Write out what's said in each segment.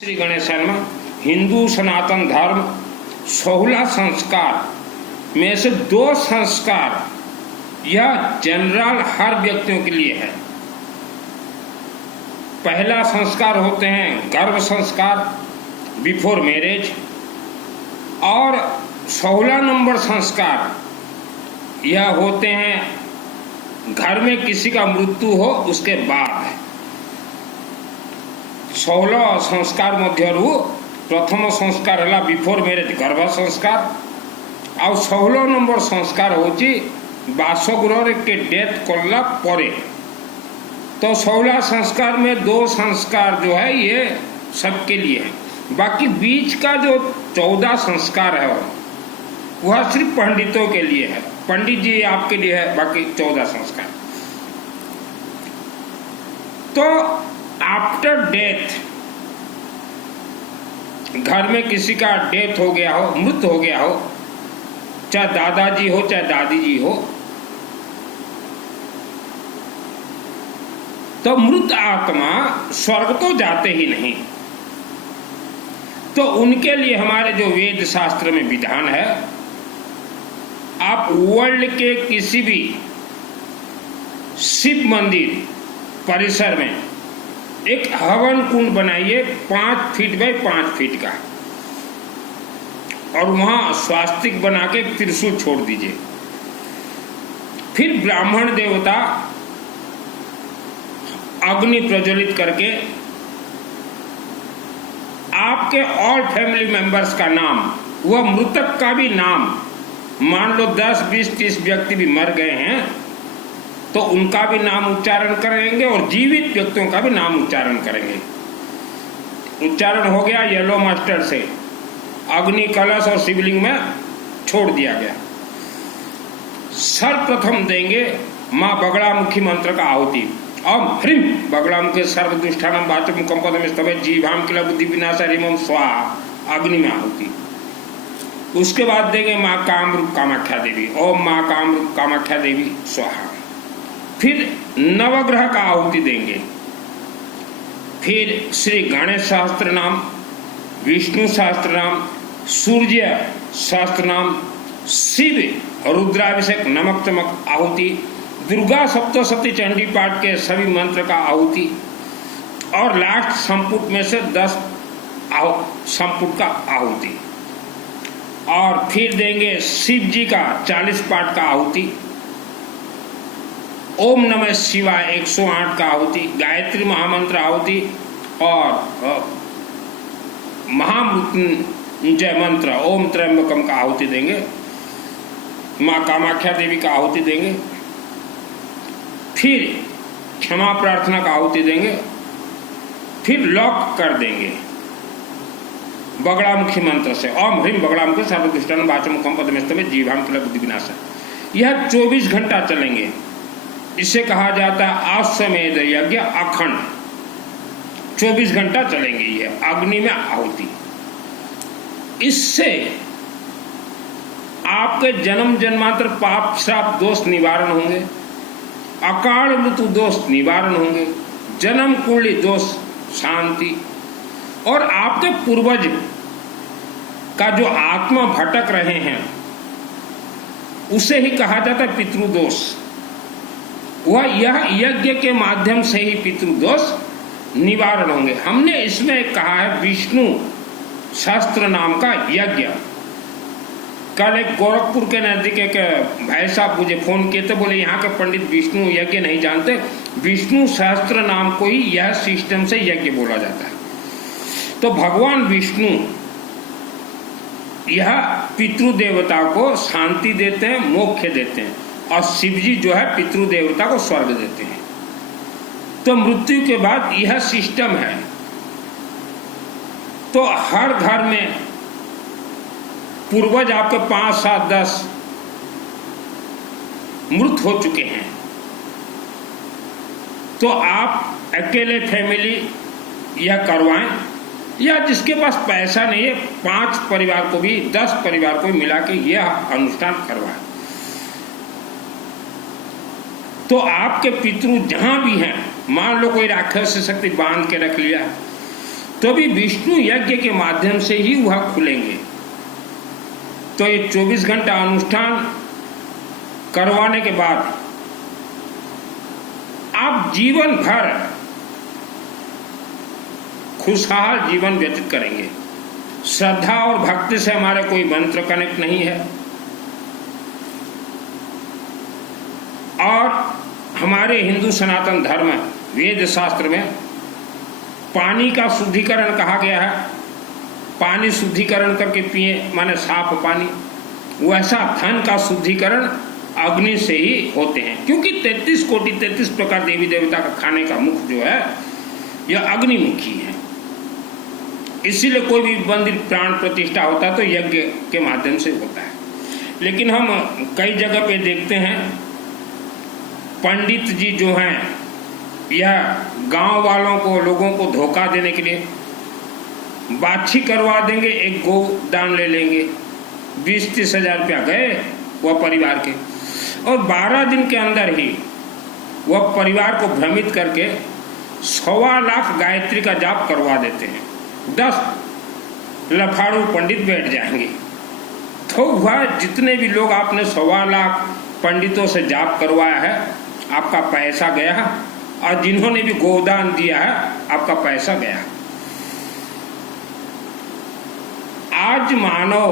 श्री गणेशन में हिंदू सनातन धर्म 16 संस्कार में से 2 संस्कार यह जनरल हर व्यक्तियों के लिए है। पहला संस्कार होते हैं गर्भ संस्कार बिफोर मैरिज, और 16 नंबर संस्कार यह होते हैं घर में किसी का मृत्यु हो उसके बाद। 16 संस्कार मध्यरु प्रथम संस्कार है बिफोर मैरिज गर्भ संस्कार, और 16 नंबर संस्कार होची बासगृह के डेथ कला परे। तो 16 संस्कार में 2 संस्कार जो है ये सबके लिए है। बाकी बीच का जो 14 संस्कार है वह सिर्फ पंडितों के लिए है। पंडित जी आपके लिए है, बाकी 14 संस्कार। तो आफ्टर डेथ, घर में किसी का डेथ हो गया हो, मृत्यु हो गया हो, चाहे दादाजी हो चाहे दादी जी हो, तो मृत आत्मा स्वर्ग तो जाते ही नहीं। तो उनके लिए हमारे जो वेद शास्त्र में विधान है, आप वर्ल्ड के किसी भी शिव मंदिर परिसर में एक हवन कुंड बनाइए 5 फीट बाय 5 फीट का, और वहां स्वास्तिक बना के त्रिशूल छोड़ दीजिए। फिर ब्राह्मण देवता अग्नि प्रज्वलित करके आपके और फैमिली मेंबर्स का नाम, वह मृतक का भी नाम, मान लो 10, 20, 30 व्यक्ति भी मर गए हैं तो उनका भी नाम उच्चारण करेंगे और जीवित व्यक्तियों का भी नाम उच्चारण करेंगे। उच्चारण हो गया येलो मास्टर से, अग्नि कलश और शिवलिंग में छोड़ दिया गया। सर्वप्रथम देंगे मां बगड़ामुखी मंत्र का आहुति। ओम ह्रीं बगड़ामुखी सर्वदुष्टानम वाचम कंपदम स्तवे जीवाम किला बुद्धि विनाश ह्रीं स्वाहा, अग्नि में आहुति। उसके बाद देंगे मां कामरूप कामाख्या देवी, ओम मां कामरूप कामाख्या देवी स्वाहा। फिर नवग्रह का आहुति देंगे। फिर श्री गणेश शास्त्र नाम, विष्णु शास्त्र नाम, सूर्य शास्त्र नाम, शिव रुद्राभिषेक नमक चमक आहुति, दुर्गा सप्तशती चंडी पाठ के सभी मंत्र का आहुति, और लास्ट संपुट में से 10 संपुट का आहुति। और फिर देंगे शिव जी का 40 पाठ का आहुति, ओम नमः शिवाय 108 का आहुति, गायत्री महामंत्र आहुति, और महामृत्युंजय मंत्र ओम त्र्यंबकम का आहुति देंगे। मां कामाख्या देवी का आहुति देंगे। फिर क्षमा प्रार्थना का आहुति देंगे। फिर लॉक कर देंगे बगड़ामुखी मंत्र से, ओम ह्रीं बगड़ामुखी सर्वदुष्टान वाचम कंपदमेस्तमे जीवाम किला बुद्धि विनाश। यह 24 घंटा चलेंगे। इसे कहा जाता है आश्वमेध यज्ञ अखंड। 24 घंटा चलेंगे ये अग्नि में आहुति। इससे आपके जन्म जन्मांतर पाप श्राप दोष निवारण होंगे, अकाल मृत्यु दोष निवारण होंगे, जन्म कुंडली दोष शांति, और आपके पूर्वज का जो आत्मा भटक रहे हैं उसे ही कहा जाता है पितृदोष। वह यह यज्ञ के माध्यम से ही पितृदोष निवारण होंगे। हमने इसमें कहा है विष्णु शास्त्र नाम का यज्ञ। कल एक गोरखपुर के नजदीक एक भाई साहब मुझे फोन किए थे, बोले यहाँ के पंडित विष्णु यज्ञ नहीं जानते, विष्णु शास्त्र नाम को ही यह सिस्टम से यज्ञ बोला जाता है। तो भगवान विष्णु यह पितृदेवता को शांति देते हैं, मोक्ष देते हैं, और शिव जी जो है पितृदेवता को स्वर्ग देते हैं। तो मृत्यु के बाद यह सिस्टम है। तो हर घर में पूर्वज आपके 5, 7, 10 मृत हो चुके हैं, तो आप अकेले फैमिली यह करवाएं, या जिसके पास पैसा नहीं है 5 परिवार को भी 10 परिवार को भी मिला के यह अनुष्ठान करवाएं। तो आपके पितृ जहां भी हैं, मान लो कोई राक्षस शक्ति बांध के रख लिया, तो भी विष्णु यज्ञ के माध्यम से ही वह खुलेंगे। तो ये 24 घंटा अनुष्ठान करवाने के बाद आप जीवन भर खुशहाल जीवन व्यतीत करेंगे। श्रद्धा और भक्ति से हमारे कोई मंत्र कनेक्ट नहीं है, और हमारे हिंदू सनातन धर्म वेद शास्त्र में पानी का शुद्धिकरण कहा गया है। पानी शुद्धिकरण करके पिए माने साफ पानी। वैसा धन का शुद्धिकरण अग्नि से ही होते हैं, क्योंकि 33 कोटि 33 प्रकार देवी देवता का खाने का मुख जो है यह अग्निमुखी है। इसीलिए कोई भी मंदिर प्राण प्रतिष्ठा होता है तो यज्ञ के माध्यम से होता है। लेकिन हम कई जगह पे देखते हैं पंडित जी जो हैं यह गांव वालों को, लोगों को धोखा देने के लिए बाछी करवा देंगे, एक गौ दान ले लेंगे, 20-30 हजार रुपया गए वह परिवार के, और 12 दिन के अंदर ही वह परिवार को भ्रमित करके 1.25 लाख गायत्री का जाप करवा देते हैं। 10 लफाड़ू पंडित बैठ जाएंगे। तो वह जितने भी लोग आपने 1.25 लाख पंडितों से जाप करवाया है, आपका पैसा गया, और जिन्होंने भी गोदान दिया है आपका पैसा गया। आज मानो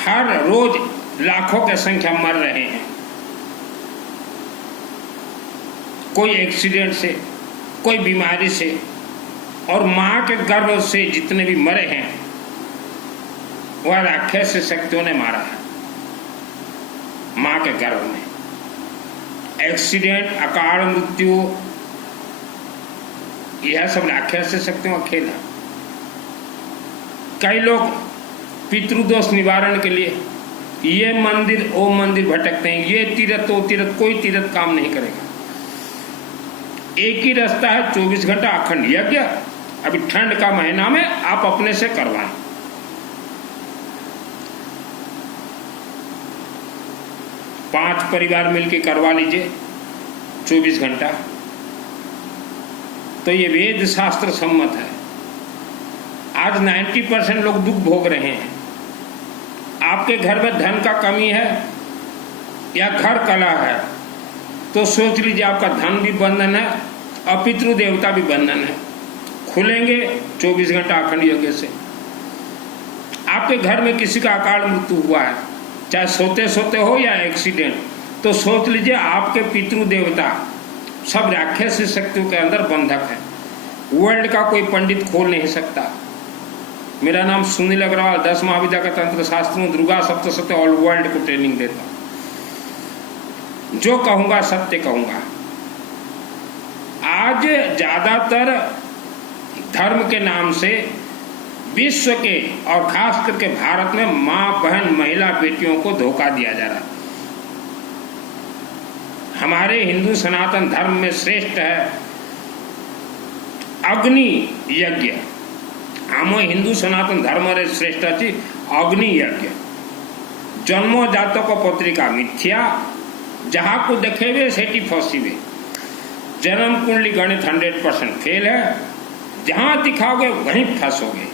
हर रोज लाखों की संख्या मर रहे हैं, कोई एक्सीडेंट से, कोई बीमारी से, और मां के गर्भ से जितने भी मरे हैं वह राक्षस शक्तियों ने मारा है। मां के गर्भ में एक्सीडेंट, अकाल मृत्यु, यह सब राक्षस शक्तियों का खेल है। कई लोग पितृदोष निवारण के लिए ये मंदिर वो मंदिर भटकते हैं, ये तीर्थ वो तीर्थ, कोई तीर्थ काम नहीं करेगा। एक ही रास्ता है, 24 घंटा अखंड यज्ञ। अभी ठंड का महीना में आप अपने से करवाएं। पांच परिवार मिलकर करवा लीजिए 24 घंटा, तो ये वेद शास्त्र सम्मत है। आज 90% लोग दुख भोग रहे हैं। आपके घर में धन का कमी है या घर कला है तो सोच लीजिए आपका धन भी बंधन है और पितृ देवता भी बंधन है। खुलेंगे 24 घंटा अखंड यज्ञ से। आपके घर में किसी का अकाल मृत्यु हुआ है, चाहे सोते सोते हो या एक्सीडेंट, तो सोच लीजिए आपके पितृ देवता सब राक्षस शक्तियों के अंदर बंधक है। वर्ल्ड का कोई पंडित खोल नहीं सकता। मेरा नाम सुनील अग्रवाल, 10 महाविद्या का तंत्र शास्त्रों दुर्गा सप्तशती ऑल वर्ल्ड को ट्रेनिंग देता हूं। जो कहूंगा सत्य कहूंगा। आज ज्यादातर धर्म के नाम से विश्व के और खास करके भारत में मां बहन महिला बेटियों को धोखा दिया जा रहा है। हमारे हिंदू सनातन धर्म में श्रेष्ठ है अग्नि यज्ञ। आम हिंदू सनातन धर्म रे श्रेष्ठ अच्छी अग्नि यज्ञ। जन्म जातक पत्रिका मिथ्या, जहां को देखेबे सेठी फसीबे। जन्म कुंडली गणित 100% फेल है, जहां दिखाओगे वहीं फंसोगे।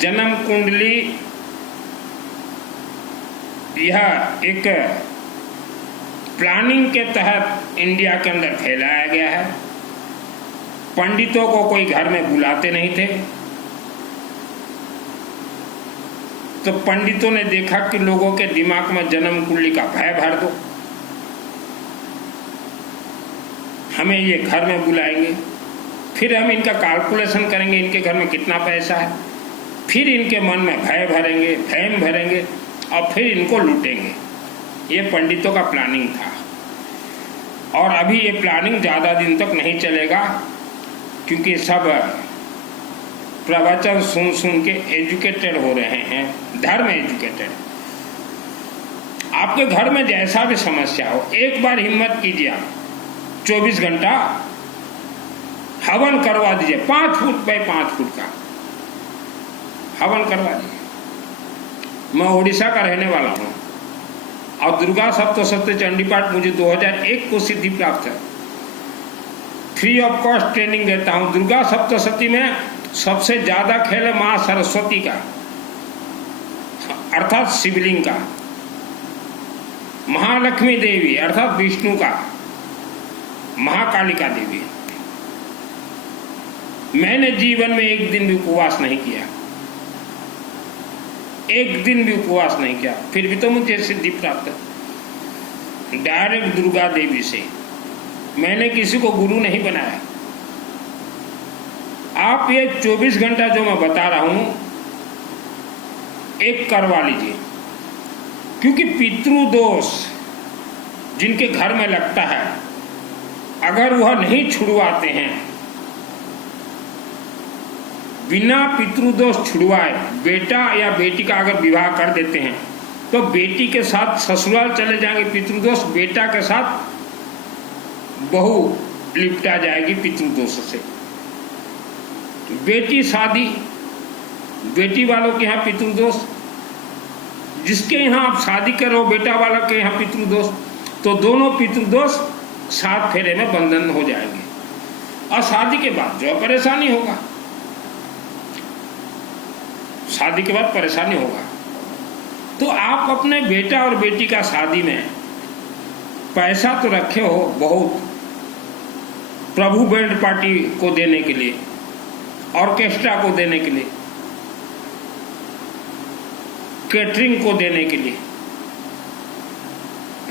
जन्म कुंडली यह एक प्लानिंग के तहत इंडिया के अंदर फैलाया गया है। पंडितों को कोई घर में बुलाते नहीं थे, तो पंडितों ने देखा कि लोगों के दिमाग में जन्म कुंडली का भय भर दो, हमें ये घर में बुलाएंगे, फिर हम इनका कैलकुलेशन करेंगे इनके घर में कितना पैसा है, फिर इनके मन में भय भरेंगे, भयम भरेंगे और फिर इनको लूटेंगे। ये पंडितों का प्लानिंग था। और अभी ये प्लानिंग ज़्यादा दिन तक नहीं चलेगा, क्योंकि सब प्रवचन सुन सुन के एजुकेटेड हो रहे हैं, धर्म एजुकेटेड। आपके घर में जैसा भी समस्या हो, एक बार हिम्मत कीजिए, आप 24 घंटा हवन करवा दीजिए। 5 फुट बाई 5 फुट का हवन करवा दीजिए। मैं उड़ीसा का रहने वाला हूँ और दुर्गा सप्तशती चंडी पाठ मुझे 2001 को सिद्धि प्राप्त है। फ्री ऑफ कॉस्ट ट्रेनिंग देता हूँ। दुर्गा सप्तशती में सबसे ज्यादा खेल है माँ सरस्वती का, अर्थात शिवलिंग का, महालक्ष्मी देवी अर्थात विष्णु का, महाकालिका देवी। मैंने जीवन में एक दिन भी उपवास नहीं किया, एक दिन भी उपवास नहीं किया, फिर भी तो मुझे सिद्धि प्राप्त है डायरेक्ट दुर्गा देवी से। मैंने किसी को गुरु नहीं बनाया। आप ये 24 घंटा जो मैं बता रहा हूं एक करवा लीजिए, क्योंकि पितृदोष जिनके घर में लगता है अगर वह नहीं छुड़वाते हैं, बिना पितृदोष छुड़वाए बेटा या बेटी का अगर विवाह कर देते हैं तो बेटी के साथ ससुराल चले जाएंगे पितृदोष, बेटा के साथ बहू लिपटा जाएगी पितृदोष से। बेटी शादी, बेटी वालों के यहाँ पितृदोष, जिसके यहाँ आप शादी करो बेटा वाला के यहाँ पितृदोष, तो दोनों पितृदोष 7 फेरे में बंधन हो जाएंगे और शादी के बाद जो परेशानी होगा, शादी के बाद परेशानी होगा। तो आप अपने बेटा और बेटी का शादी में पैसा तो रखे हो बहुत, प्रभु बैंड पार्टी को देने के लिए, ऑर्केस्ट्रा को देने के लिए, कैटरिंग को देने के लिए,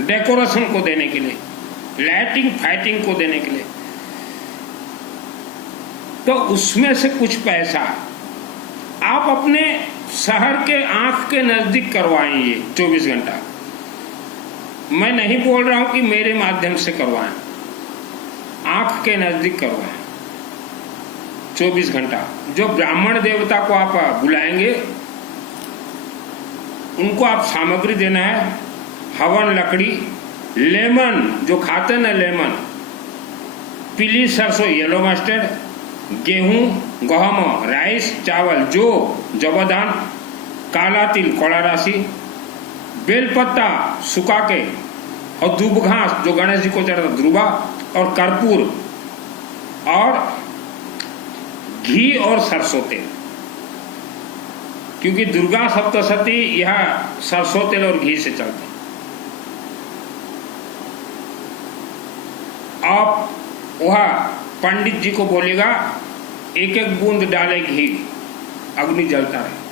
डेकोरेशन को देने के लिए, लाइटिंग फाइटिंग को देने के लिए, तो उसमें से कुछ पैसा आप अपने शहर के आंख के नजदीक करवाएं। ये 24 घंटा मैं नहीं बोल रहा हूं कि मेरे माध्यम से करवाएं, आंख के नजदीक करवाएं 24 घंटा। जो ब्राह्मण देवता को आप बुलाएंगे उनको आप सामग्री देना है, हवन लकड़ी, लेमन जो खाते ना लेमन, पीली सरसों येलो मस्टर्ड, गेहूं, गहम, राइस, चावल, जो जबदान, काला तिल, कड़ा राशि, बेलपत्ता सुखा के और दूब घास जो गणेश जी को चढ़ता ध्रुवा, और कर्पूर और घी और सरसों तेल, क्योंकि दुर्गा सप्तशती यह सरसों तेल और घी से चलती। आप वह पंडित जी को बोलेगा एक एक बूंद डाले घी, अग्नि जलता रहे।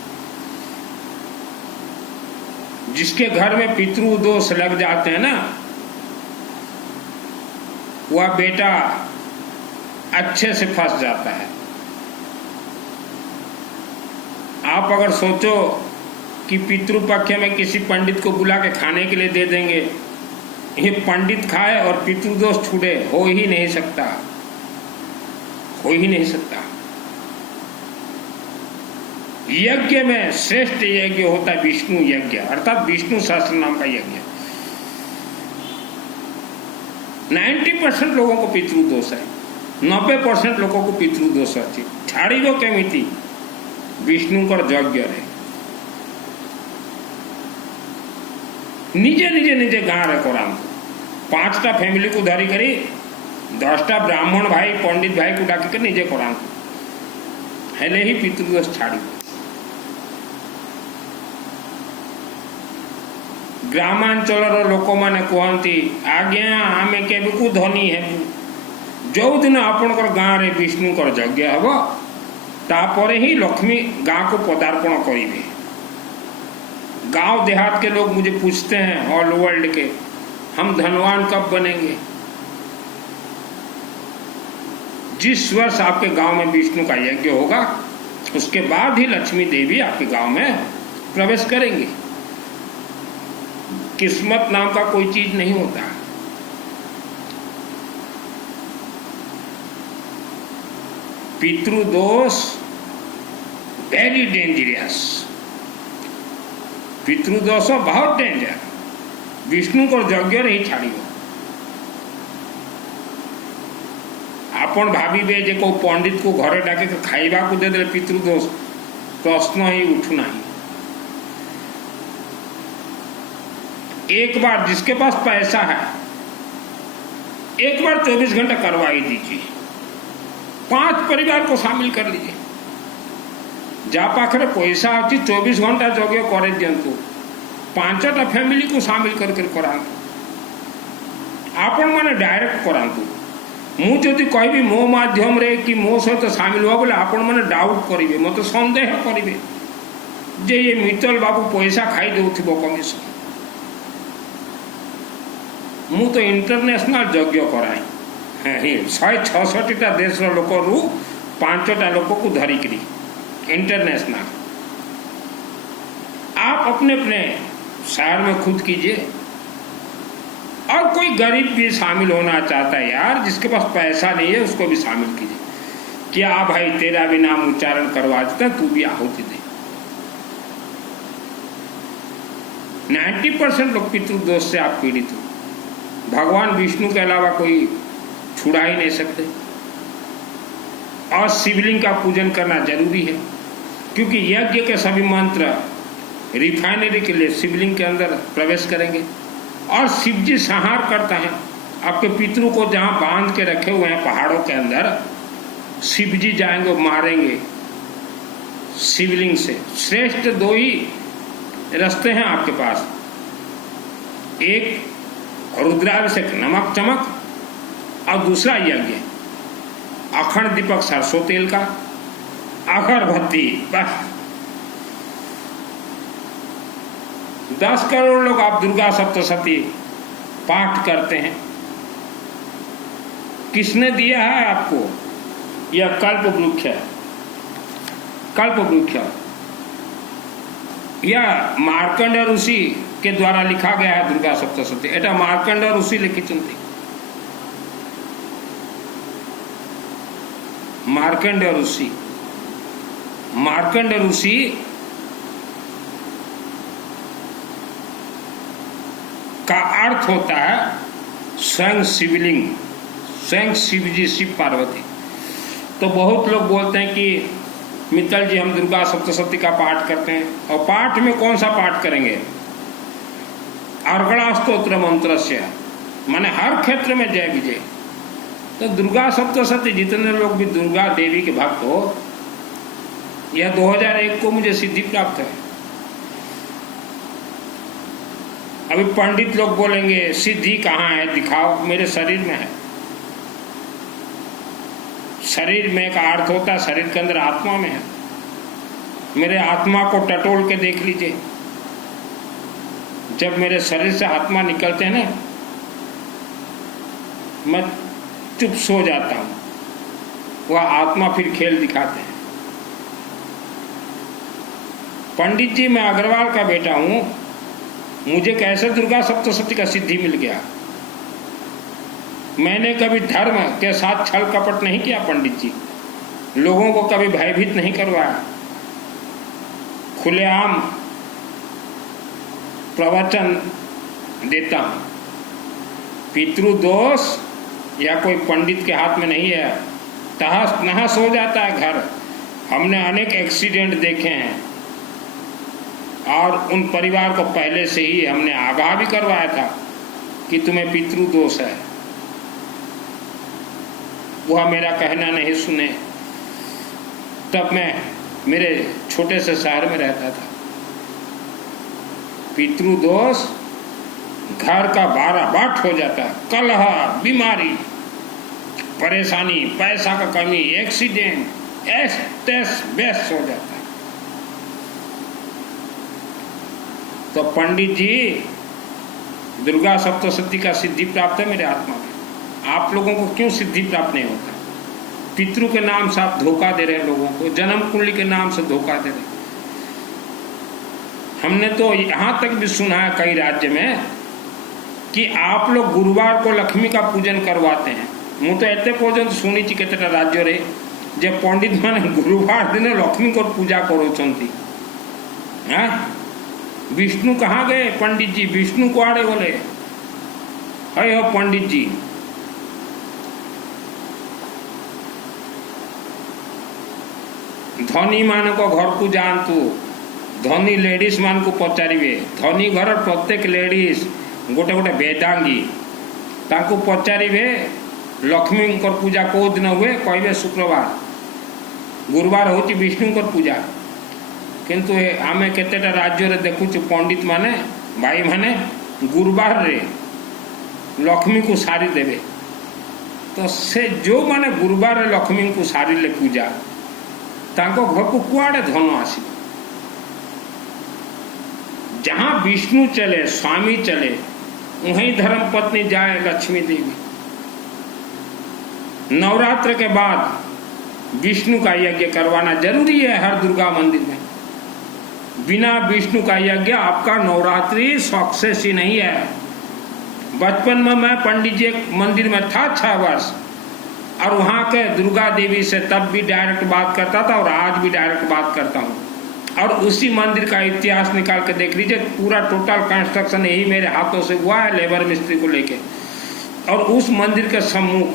जिसके घर में पितृदोष लग जाते हैं ना, वह बेटा अच्छे से फंस जाता है। आप अगर सोचो कि पितृपक्ष में किसी पंडित को बुला के खाने के लिए दे देंगे, ये पंडित खाए और पितृदोष छूटे, हो ही नहीं सकता, हो ही नहीं सकता। यज्ञ में श्रेष्ठ यज्ञ होता है विष्णु यज्ञ, अर्थात विष्णु सहस्त्र नाम का यज्ञ। 90% लोगों को पितृदोष है, 90% लोगों को पितृदोष अच्छी छाड़ी दो केमिति विष्णु कर यज्ञ रहे। निजे निजे निजे गाँव रे कराम 5टा फैमिली को धरी करी 10टा ब्राह्मण भाई पंडित भाई को डाकी कर निजे कराम हेले ही पितृदोष छाड़ी। ग्रामांचल लोक मैंने कहती आज्ञा आमे केबकू धनी है, जो दिन आपणकर गाँव रे विष्णु कर यज्ञ हम तापरे ही लक्ष्मी गाँव को पदार्पण करेंगे। गांव देहात के लोग मुझे पूछते हैं ऑल वर्ल्ड के, हम धनवान कब बनेंगे? जिस वर्ष आपके गांव में विष्णु का यज्ञ होगा उसके बाद ही लक्ष्मी देवी आपके गांव में प्रवेश करेंगी। किस्मत नाम का कोई चीज नहीं होता। पितृदोष वेरी डेंजरियस, पितृदोष बहुत डेंजर। विष्णु को यज्ञ रही छाड़ी आपण भावी जे को पंडित को घरे डाके खाइबा को दे दे पितृदोष प्रश्न ही उठना ही। एक बार जिसके पास पैसा है एक बार 24 घंटा करवा ही दीजिए। 5 परिवार को शामिल कर लीजिए। जा पाखरे पैसा अच्छी 24 घंटा जगह करे दिंतु 5टा फैमिली को शामिल करके करातु। आपण मैंने डायरेक्ट करातु। मुझे कहबी मो माध्यम रे कि मो सहित शामिल हुआ बोले आपण मैंने डाउट करेंगे, मत सन्देह करेंगे जे ये मित्तल बाबू पैसा खाई देउथिबो कमिशन। मु तो इंटरनेशनल यज्ञ कराए 166टा देश लोक रु 5टा लोक को धरिकी इंटरनेशनल। आप अपने अपने शहर में खुद कीजिए, और कोई गरीब भी शामिल होना चाहता है यार, जिसके पास पैसा नहीं है उसको भी शामिल कीजिए। क्या भाई तेरा भी नाम उच्चारण करवा देता, तू भी आहुति दे। 90% लोग पितृदोष से आप पीड़ित हो। भगवान विष्णु के अलावा कोई छुड़ा ही नहीं सकते। और शिवलिंग का पूजन करना जरूरी है, क्योंकि यज्ञ के सभी मंत्र रिफाइनरी के लिए शिवलिंग के अंदर प्रवेश करेंगे। और शिव जी संहार करता है आपके पितरों को। जहां बांध के रखे हुए हैं पहाड़ों के अंदर, शिव जी जाएंगे मारेंगे शिवलिंग से। श्रेष्ठ 2 ही रास्ते हैं आपके पास, एक रुद्राभिषेक नमक चमक, और दूसरा यज्ञ अखंड दीपक सरसों तेल का, अगरबत्ती। बस 10 करोड़ लोग आप दुर्गा सप्तशती पाठ करते हैं। किसने दिया है आपको? यह कल्प वृक्ष है। कल्प वृक्ष यह मार्कंड ऋषि के द्वारा लिखा गया है दुर्गा सप्तशती। एटा मार्कंड ऋषि लिखित। मार्कंड ऋषि, मार्कंड ऋषि का अर्थ होता है स्वयं शिवलिंग, स्वयं शिव जी, शिव पार्वती। तो बहुत लोग बोलते हैं कि मित्तल जी हम दुर्गा सप्तशती का पाठ करते हैं, और पाठ में कौन सा पाठ करेंगे? अर्गणा स्तोत्र मंत्र से, माने हर क्षेत्र में जय विजय। तो दुर्गा सप्तशती जितने लोग भी दुर्गा देवी के भक्त हो, यह 2001 को मुझे सिद्धि प्राप्त है। अभी पंडित लोग बोलेंगे सिद्धि कहाँ है, दिखाओ। मेरे शरीर में है। शरीर में का अर्थ होता है शरीर के अंदर आत्मा में है। मेरे आत्मा को टटोल के देख लीजिए। जब मेरे शरीर से आत्मा निकलते हैं ना, मैं चुप सो जाता हूं, वह आत्मा फिर खेल दिखाते हैं। पंडित जी मैं अग्रवाल का बेटा हूं, मुझे कैसे दुर्गा सप्तशती का सिद्धि मिल गया? मैंने कभी धर्म के साथ छल कपट नहीं किया पंडित जी, लोगों को कभी भयभीत नहीं करवाया। खुलेआम प्रवचन देता हूं। पितृदोष या कोई पंडित के हाथ में नहीं है। तहस नहस हो जाता है घर। हमने अनेक एक्सीडेंट देखे हैं, और उन परिवार को पहले से ही हमने आगाह भी करवाया था कि तुम्हें पितृदोष है। वह मेरा कहना नहीं सुने। तब मैं मेरे छोटे से शहर में रहता था। पितृदोष घर का 12 बाट हो जाता है। कलह, बीमारी, परेशानी, पैसा का कमी, एक्सीडेंट, ऐस बेस हो जाता है। तो पंडित जी दुर्गा सप्तशती का सिद्धि प्राप्त है मेरे आत्मा में। आप लोगों को क्यों सिद्धि प्राप्त नहीं होता? पितृ के नाम से आप धोखा दे रहे हैं लोगों को, जन्म कुंडली के नाम से धोखा दे रहे हैं। हमने तो यहां तक भी सुना है कई राज्य में कि आप लोग गुरुवार को लक्ष्मी का पूजन करवाते हैं। मु तो एते पर्यंत शुणी केतेटा राज्य रे जे पंडित माने गुरुवार दिन लक्ष्मी को पूजा करोचंती। विष्णु कहाँ गए पंडित जी? विष्णु कुआड़े बोले है हो पंडित जी। धनी मान को घर को जातु, धनी लेडीज मान को पचारे। धनी घर प्रत्येक लेडीज गोटे गोटे वेदांगी ताको पचारे लक्ष्मी पूजा को दिन हुए कहबे शुक्रवार गुरुवार होची विष्णु पूजा किंतु आमे केतेटा राज्य रे देखुछु पंडित माने भाई माने गुरुवार रे लक्ष्मी को सारी देवे तो से जो माने गुरुवार रे लक्ष्मी को सारी ले पूजा तांको घर को कुआड़े धन आसी जहां विष्णु चले स्वामी चले वहीं धर्म पत्नी जाए लक्ष्मी देवी। नवरात्र के बाद विष्णु का यज्ञ करवाना जरूरी है हर दुर्गा मंदिर में। बिना विष्णु का यज्ञ आपका नवरात्रि सक्सेस ही नहीं है। बचपन में मैं पंडित जी मंदिर में था 6 वर्ष और वहाँ के दुर्गा देवी से तब भी डायरेक्ट बात करता था और आज भी डायरेक्ट बात करता हूँ। और उसी मंदिर का इतिहास निकाल के देख लीजिए, पूरा टोटल कंस्ट्रक्शन यही मेरे हाथों से हुआ है लेबर मिस्त्री को लेके। और उस मंदिर के सम्मुख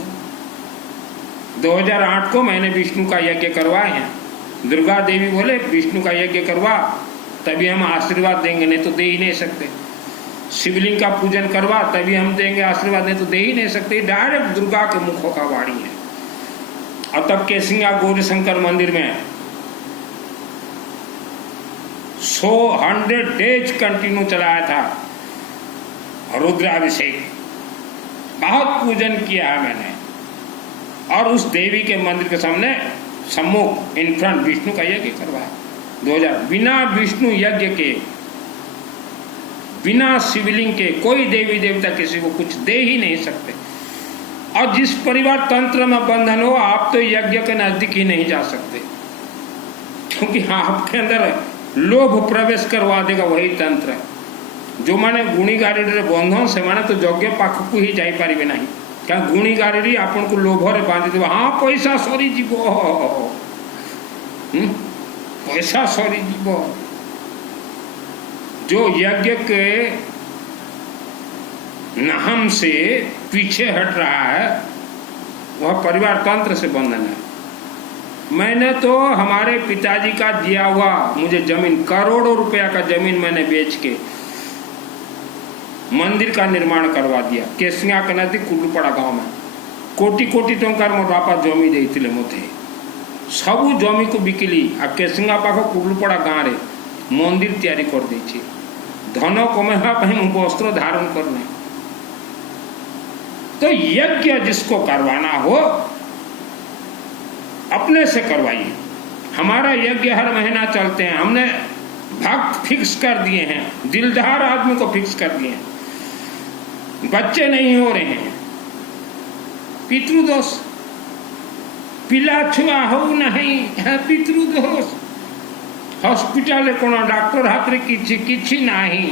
2008 को मैंने विष्णु का यज्ञ करवाए हैं। दुर्गा देवी बोले विष्णु का यज्ञ करवा तभी हम आशीर्वाद देंगे, नहीं तो दे ही नहीं सकते। शिवलिंग का पूजन करवा तभी हम देंगे आशीर्वाद, नहीं तो दे ही नहीं सकते। डायरेक्ट दुर्गा के मुखों का वाणी है। और तब केसिंगा गौरी शंकर मंदिर में 100 डेज कंटिन्यू चलाया था रुद्राभिषेक। बहुत पूजन किया है मैंने। और उस देवी के मंदिर के सामने सम्मुख इन फ्रंट विष्णु का यज्ञ करवाया 2000। बिना विष्णु यज्ञ के, बिना शिवलिंग के कोई देवी देवता किसी को कुछ दे ही नहीं सकते। और जिस परिवार तंत्र में बंधन हो, आप तो यज्ञ के नजदीक ही नहीं जा सकते, क्योंकि आपके अंदर लोभ प्रवेश करवा देगा वही तंत्र। जो माने गुणी गाड़ी बंधन से माने तो यज्ञ पाख को ही जाई पारिबे नहीं। क्या गुणी गाड़ी आपन को लोभरे बांधि देव, हाँ पैसा सरी जीव, पैसा सरी जीव। जो यज्ञ के नाम से पीछे हट रहा है वह परिवार तंत्र से बंधन है। मैंने तो हमारे पिताजी का दिया हुआ मुझे जमीन, करोड़ों रुपया का जमीन मैंने बेच के मंदिर का निर्माण करवा दिया। केसिंगा के नजदीक कुल्लूपड़ा गांव में कोटी कोटी टंकार मोर बापा जमी देते मते सबू जमी को बिकिली। आ केसिंगा पाख कुल्लूपड़ा गाँव रे मंदिर तैयारी कर देछि। धन कमेवा वस्त्र धारण करने। तो यज्ञ जिसको करवाना हो अपने से करवाइए। हमारा यज्ञ हर महीना चलते हैं। हमने भक्त फिक्स कर दिए हैं, दिलदार आदमी को फिक्स कर दिए हैं। बच्चे नहीं हो रहे हैं, पितृदोष, पिला छुआ हो नहीं है पितृदोष। हॉस्पिटल कौन डॉक्टर हाथ रे किछि नहीं।